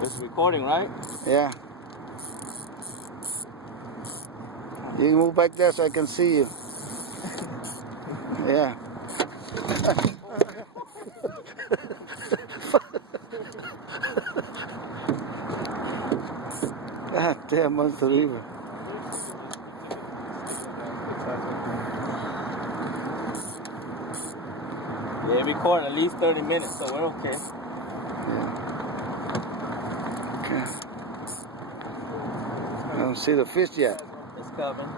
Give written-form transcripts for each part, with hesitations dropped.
It's recording, right? Yeah. You can move back there so I can see you. Yeah. God damn, Monster River. Yeah, record at least 30 minutes, so we're okay. Yeah. Okay. I don't see the fish yet. It's coming.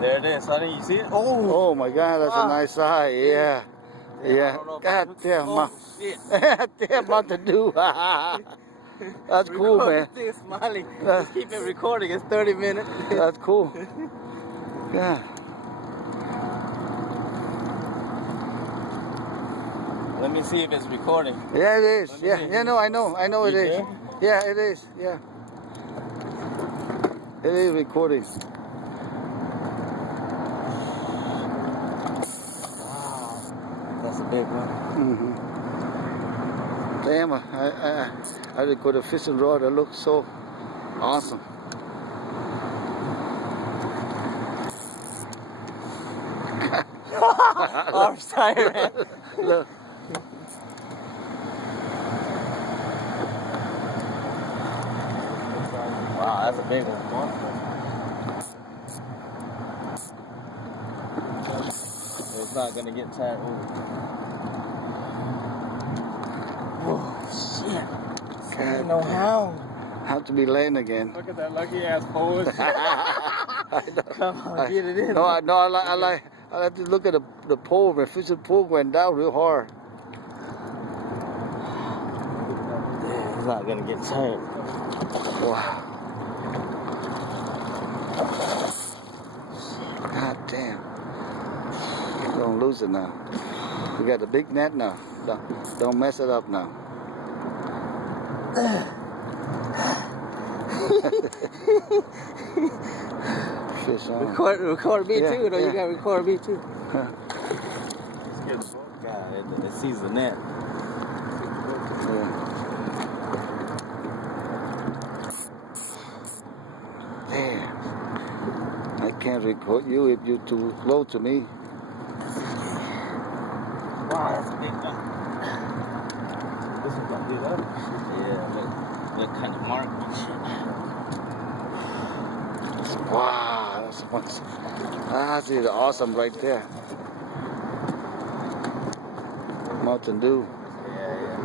There it is, honey. You see it? Oh my God, that's a nice size. Yeah. Yeah. God damn, damn Mountain Dew. That's cool, man. It's smiling. Just keep it recording. It's 30 minutes. That's cool. Yeah. Let me see if it's recording. Yeah, it is. Yeah, yeah, no, I know it is. Sure? Yeah, it is. Yeah. It is recording. Wow. That's a big one. Mm-hmm. Damn, I record a fishing rod that looks so awesome. Arm's tired, man. Look. Wow, that's a big one. It's not gonna get tired. Oh shit! God, no hound. Have to be laying again. Look at that lucky ass pose. Come on, get it in. No, I like to look at the pole. The fishing pole went down real hard. Yeah, he's not gonna get tired. Wow. God damn. Don't lose it now. We got the big net now. Don't mess it up now. Fish on. Record me too, though. Yeah. You gotta record me too. Huh. God, it sees the net. Yeah. Damn. I can't record you if you're too close to me. Wow, that's a big one. This is gonna get up. Yeah, look kind of mark and shit. Wow, that's one. That's awesome right there. Mountain Dew. Yeah.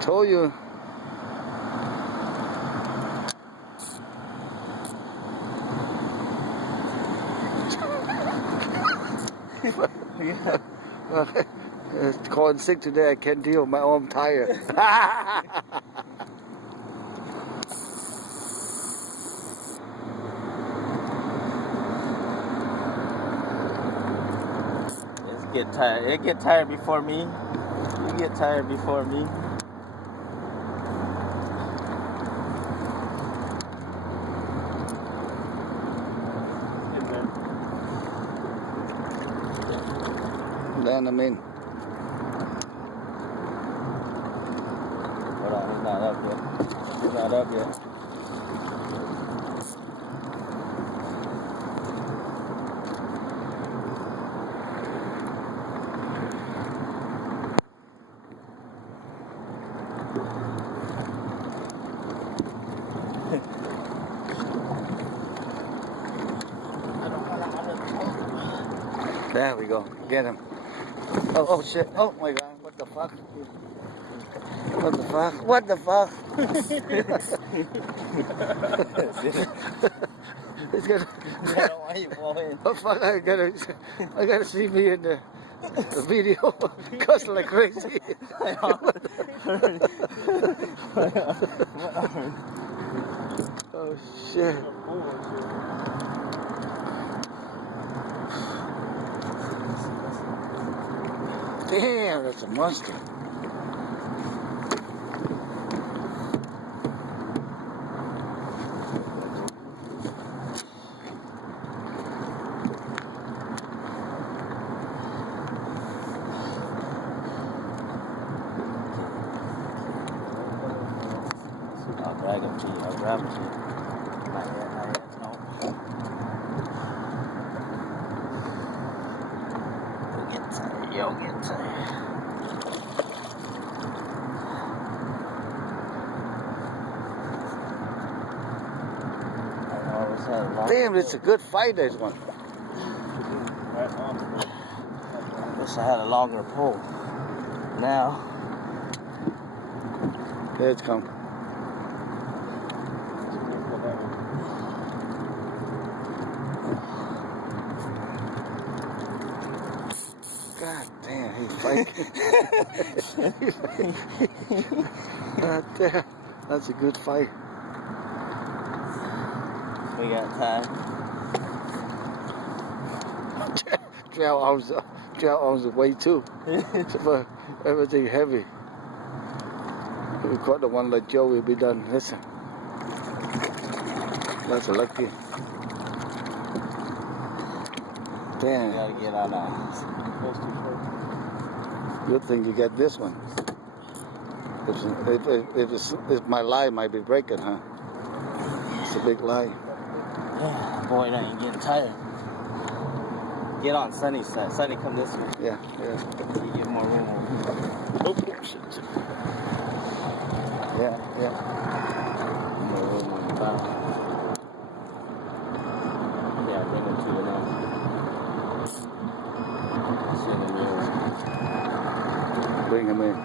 Told you. It's calling sick today. I can't deal. My arm tired. Get tired. It get tired before me. You get tired before me. Then I'm in. Hold on, he's not up yet. He's not up yet. There we go. Get him. Oh shit. Oh my God. What the fuck? What the fuck? What the fuck? It's gonna. Why you falling? Oh fuck! I gotta see me in the video. Cussing like crazy. Oh shit. Damn, that's a monster. I'll drag him to you. I'll grab him to you. Not yet, no. You'll get tired. Damn, it's a good fight, this one. I wish I had a longer pole. Now. Here it's come. God damn, he's fighting. God damn, that's a good fight. We got time. 12 ounces of weight too. For everything heavy. If we caught the one like Joe, we'll be done. Listen. That's a lucky. Damn. We gotta get on that. Good thing you get this one. If my line might be breaking, huh? It's a big line. Yeah, boy, now you're getting tired. Get on Sunny's side. Sunny, come this way. Yeah. You get more room. Oh, shit. Yeah. More room on the bottom. Yeah, bring him to you now. Send him here. Bring him in.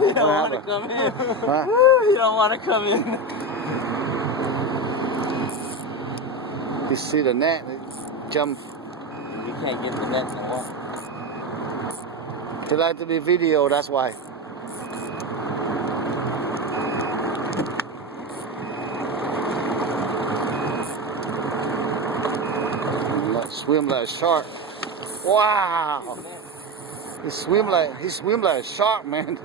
You don't want to come in. Huh? You don't want to come in. You see the net, jump. You can't get the net no more. They like to be video, that's why. Swim like a shark. Wow. He swim like a shark, man.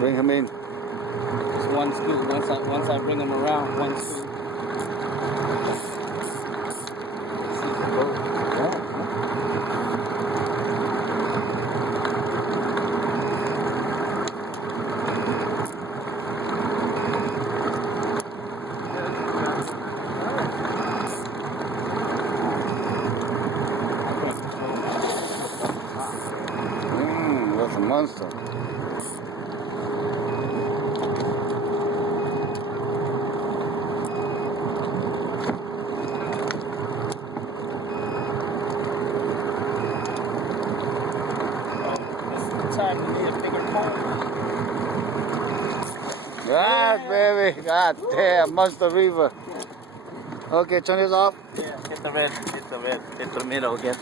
Bring him in. Just one scoop. Once I bring him around, one scoop. That's a monster. Time to need a bigger pole. God, baby. God damn, Monster River. Okay, turn this off. Yeah, hit the red. Hit the middle again.